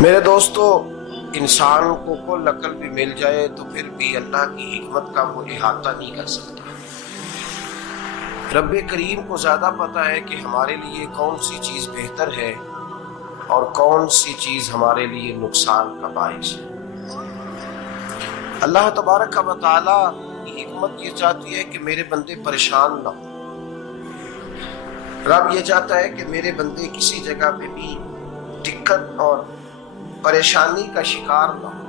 میرے دوستو، انسان کو کل عقل بھی مل جائے تو پھر بھی اللہ کی حکمت کا وہ احاطہ نہیں کر سکتا۔ رب کریم کو زیادہ پتہ ہے کہ ہمارے لیے کون سی چیز بہتر ہے اور کون سی چیز ہمارے لیے نقصان کا باعث ہے۔ اللہ تبارک و تعالیٰ کی حکمت یہ چاہتی ہے کہ میرے بندے پریشان نہ ہوں۔ رب یہ چاہتا ہے کہ میرے بندے کسی جگہ پہ بھی دقت اور پریشانی کا شکار نہ ہو۔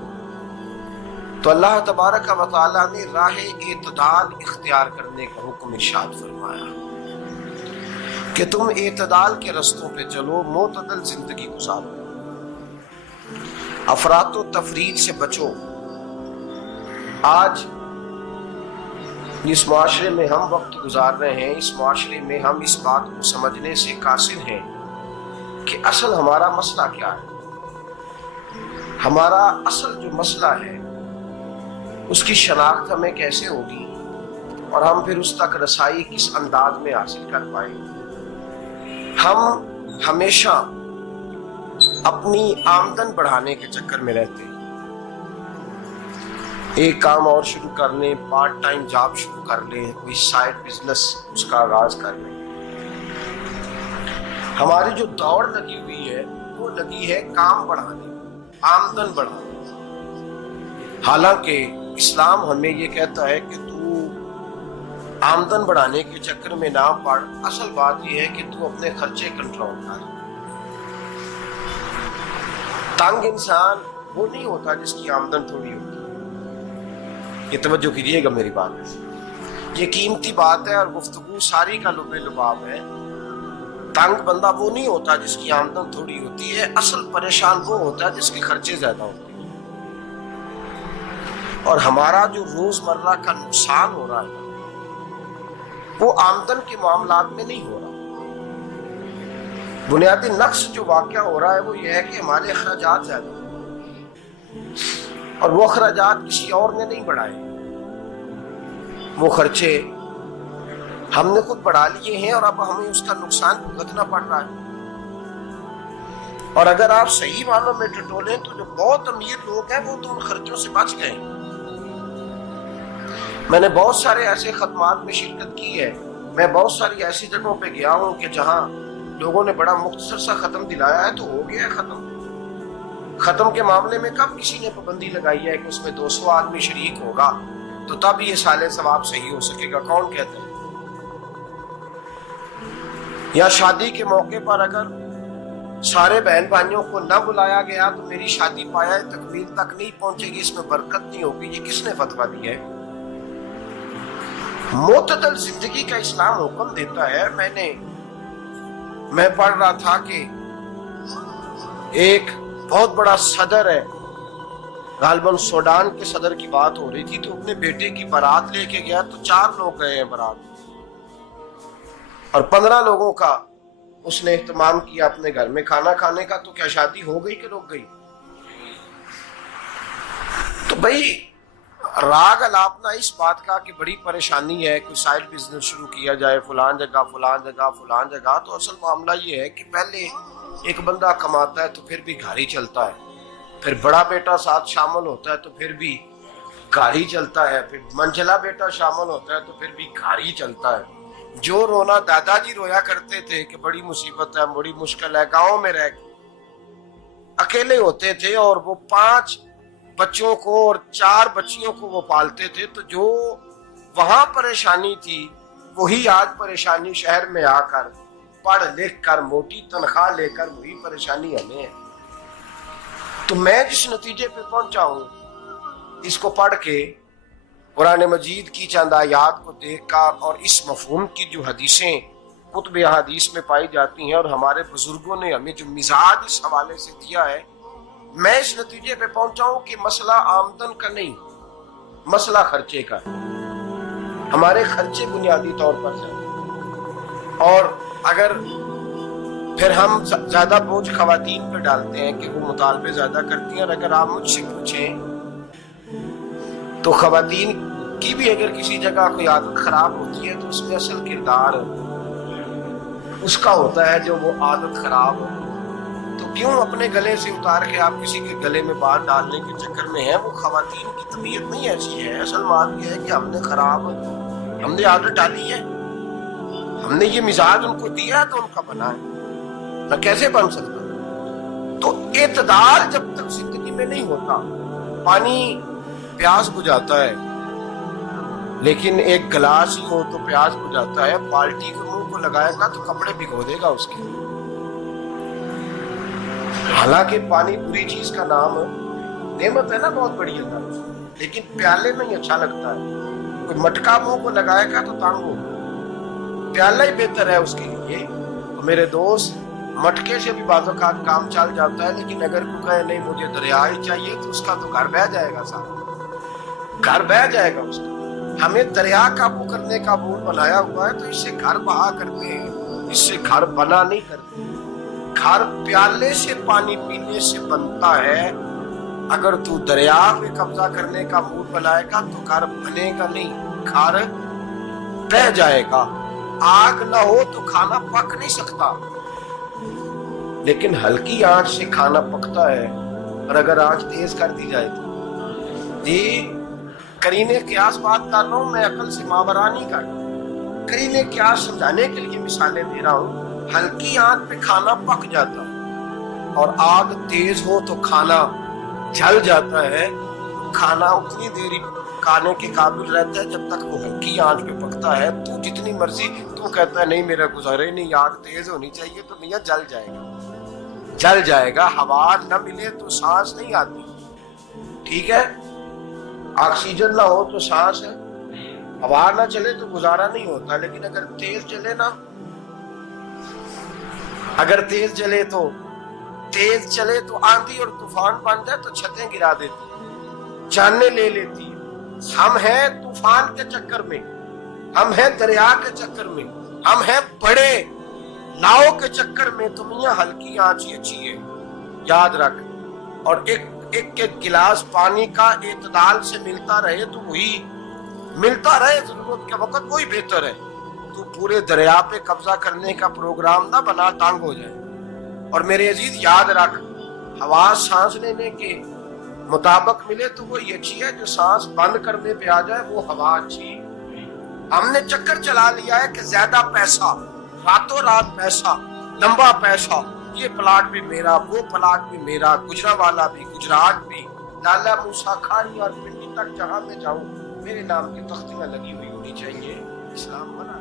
تو اللہ تبارک و تعالیٰ نے راہ اعتدال اختیار کرنے کا حکم ارشاد فرمایا کہ تم اعتدال کے رستوں پہ چلو، معتدل زندگی گزارو، افراط و تفریط سے بچو۔ آج جس معاشرے میں ہم وقت گزار رہے ہیں، اس معاشرے میں ہم اس بات کو سمجھنے سے قاصر ہیں کہ اصل ہمارا مسئلہ کیا ہے۔ ہمارا اصل جو مسئلہ ہے اس کی شناخت ہمیں کیسے ہوگی اور ہم پھر اس تک رسائی کس انداز میں حاصل کر پائیں گے۔ ہم ہمیشہ اپنی آمدن بڑھانے کے چکر میں رہتے ہیں، ایک کام اور شروع کر لیں، پارٹ ٹائم جاب شروع کر لیں، کوئی سائیڈ بزنس اس کا آغاز کر لیں۔ ہماری جو دوڑ لگی ہوئی ہے وہ لگی ہے کام بڑھانے، آمدن بڑھانے۔ حالانکہ اسلام ہمیں یہ کہتا ہے کہ تو آمدن بڑھانے کے چکر میں نہ پڑ، اصل بات یہ ہے کہ تو اپنے خرچے کنٹرول کر۔ تنگ انسان وہ نہیں ہوتا جس کی آمدن تھوڑی ہوتی۔ یہ توجہ کیجیے گا میری بات ہے، یہ قیمتی بات ہے اور گفتگو ساری کا لب لباب ہے۔ تنگ بندہ وہ نہیں ہوتا جس کی آمدن تھوڑی ہوتی ہے، اصل پریشان وہ ہوتا ہے جس کے خرچے زیادہ ہوتے ہیں۔ اور ہمارا جو روزمرہ کا نقصان ہو رہا ہے وہ آمدن کے معاملات میں نہیں ہو رہا۔ بنیادی نقص جو واقعہ ہو رہا ہے وہ یہ ہے کہ ہمارے اخراجات زیادہ ہیں اور وہ اخراجات کسی اور نے نہیں بڑھائے، وہ خرچے ہم نے خود بڑھا لیے ہیں اور اب ہمیں اس کا نقصان بھگتنا پڑ رہا ہے۔ اور اگر آپ صحیح معنوں میں ٹٹولیں تو جو بہت امیر لوگ ہیں وہ تو ان خرچوں سے بچ گئے۔ میں نے بہت سارے ایسے خدمات میں شرکت کی ہے، میں بہت ساری ایسی جگہوں پہ گیا ہوں کہ جہاں لوگوں نے بڑا مختصر سا ختم دلایا ہے تو ہو گیا ہے ختم۔ ختم کے معاملے میں کب کسی نے پابندی لگائی ہے کہ اس میں 200 آدمی شریک ہوگا تو تب یہ سالے ثواب صحیح ہو سکے گا؟ کون کہتا ہے؟ یا شادی کے موقع پر اگر سارے بہن بھائیوں کو نہ بلایا گیا تو میری شادی پایہ تکمیل تک نہیں پہنچے گی، اس میں برکت نہیں ہوگی، یہ کس نے فتویٰ دیا ہے؟ معتدل زندگی کا اسلام حکم دیتا ہے۔ میں پڑھ رہا تھا کہ ایک بہت بڑا صدر ہے، غالباً سوڈان کے صدر کی بات ہو رہی تھی، تو اپنے بیٹے کی بارات لے کے گیا تو 4 لوگ گئے ہیں بارات اور 15 لوگوں کا اس نے اہتمام کیا اپنے گھر میں کھانا کھانے کا۔ تو کیا شادی ہو گئی کہ رک گئی؟ تو بھائی راگ الاپنا اس بات کا کہ بڑی پریشانی ہے، کوئی سائیڈ بزنس شروع کیا جائے فلان جگہ فلان جگہ فلان جگہ، تو اصل معاملہ یہ ہے کہ پہلے ایک بندہ کماتا ہے تو پھر بھی گھر ہی چلتا ہے، پھر بڑا بیٹا ساتھ شامل ہوتا ہے تو پھر بھی گھر ہی چلتا ہے، پھر منجلا بیٹا شامل ہوتا ہے تو پھر بھی گھر ہی چلتا ہے۔ جو رونا دادا جی رویا کرتے تھے کہ بڑی مصیبت ہے، بڑی مشکل ہے، گاؤں میں رہ اکیلے ہوتے تھے اور وہ 5 بچوں کو اور 4 بچیوں کو وہ پالتے تھے، تو جو وہاں پریشانی تھی وہی آج پریشانی شہر میں آ کر پڑھ لکھ کر موٹی تنخواہ لے کر وہی پریشانی ہمیں ہے۔ تو میں جس نتیجے پہ پہنچا ہوں اس کو پڑھ کے، قرآن مجید کی چند آیات کو دیکھ کر اور اس مفہوم کی جو حدیثیں کتب احادیث میں پائی جاتی ہیں اور ہمارے بزرگوں نے ہمیں جو مزاج اس حوالے سے دیا ہے، میں اس نتیجے پہ پہنچا ہوں کہ مسئلہ آمدن کا نہیں، مسئلہ خرچے کا ہے۔ ہمارے خرچے بنیادی طور پر ہیں، اور اگر پھر ہم زیادہ بوجھ خواتین پہ ڈالتے ہیں کہ وہ مطالبے زیادہ کرتی ہیں، اور اگر آپ مجھ سے پوچھیں تو خواتین کی بھی اگر کسی جگہ کوئی عادت خراب ہوتی ہے تو اس میں اصل کردار اس کا ہوتا ہے جو وہ عادت خراب تو کیوں اپنے گلے سے اتار کے آپ کسی کے گلے میں بات ڈالنے کے چکر میں ہیں؟ وہ خواتین کی طبیعت نہیں ایسی ہے، اصل بات یہ ہے کہ ہم نے عادت ڈالی ہے، ہم نے یہ مزاج ان کو دیا تو ان کا بنا ہے، نہ کیسے بن سکتا؟ تو اعتدال جب تک زندگی میں نہیں ہوتا، پانی پیاس بجھاتا ہے لیکن ایک گلاس ہی ہو تو پیاس بجھاتا ہے، بالٹی کو منہ کو لگائے گا تو کپڑے بھگو دے گا اس کے۔ حالانکہ پانی بری چیز کا نام نعمت ہے نا، بہت بڑی اللہ سے، لیکن پیالے میں ہی اچھا لگتا ہے۔ کوئی مٹکا منہ کو لگائے گا تو تانگ ہوگا، پیالہ ہی بہتر ہے اس کے لیے۔ تو میرے دوست، مٹکے سے بھی بعض اوقات کام چل جاتا ہے، لیکن اگر کوئی کہے نہیں مجھے دریا ہی چاہیے تو اس کا تو گھر بہ جائے گا، صاحب گھر بہ جائے گا اس کا۔ ہمیں دریا قابو کرنے کا مول بنایا ہوا ہے تو اس سے گھر بہا کرتے ہیں، اس سے گھر بنا نہیں کرتے۔ گھر پیالے سے پانی پینے سے بنتا ہے، اگر تو دریا میں قبضہ کرنے کا مول بنائے گا تو گھر بنے گا نہیں، گھر بہ جائے گا۔ آگ نہ ہو تو کھانا پک نہیں سکتا، لیکن ہلکی آنچ سے کھانا پکتا ہے، اور اگر آنچ تیز کر دی جائے تو جی قرینے قیاس بات کر رہا ہوں، میں عقل سے ماورا نہیں کر رہا، قرینے قیاس سمجھانے کے لیے مثالیں دے رہا ہوں۔ ہلکی آنچ پہ کھانا پک جاتا ہے، اور آگ تیز ہو تو کھانا جل جاتا ہے۔ کھانا اتنی دیر کھانے کے قابل رہتا ہے جب تک وہ ہلکی آنچ پہ پکتا ہے۔ تو جتنی مرضی تو کہتا ہے نہیں میرا گزارے نہیں، آگ تیز ہونی چاہیے، تو میاں جل جائے گا، جل جائے گا۔ ہوا نہ ملے تو سانس نہیں آتی، ٹھیک ہے؟ آکسیجن نہ ہو تو سانس ہے، ہوا نہ چلے تو گزارا نہیں ہوتا۔ لیکن اگر تیز چلے نا، اگر تیز چلے تو آندھی اور طوفان بن جائے تو چھتیں گرا دیتی، جانیں لے لیتی ہے۔ ہم ہیں طوفان کے چکر میں، ہم ہیں دریا کے چکر میں، ہم ہیں بڑے ناؤ کے چکر میں۔ تو میاں ہلکی آنچ ہی اچھی ہے، یاد رکھ۔ اور ایک گلاس پانی کا اعتدال سے ملتا رہے تو وہی ملتا رہے، ضرورت کے وقت وہی بہتر ہے۔ تو پورے دریا پہ قبضہ کرنے کا پروگرام نہ بنا، تانگ ہو جائے۔ اور میرے عزیز یاد رکھ، ہوا سانس لینے کے مطابق ملے تو وہی اچھی ہے، جو سانس بند کرنے پہ آ جائے وہ ہوا اچھی ہے۔ ہم نے چکر چلا لیا ہے کہ زیادہ پیسہ، راتوں رات پیسہ، لمبا پیسہ، یہ پلاٹ بھی میرا، وہ پلاٹ بھی میرا، گجرانوالا بھی، گجرات بھی، لالا موسیٰ کھاری اور پنڈی تک جہاں میں جاؤں میرے نام کی تختیاں لگی ہوئی ہونی چاہیے۔ اسلام بنا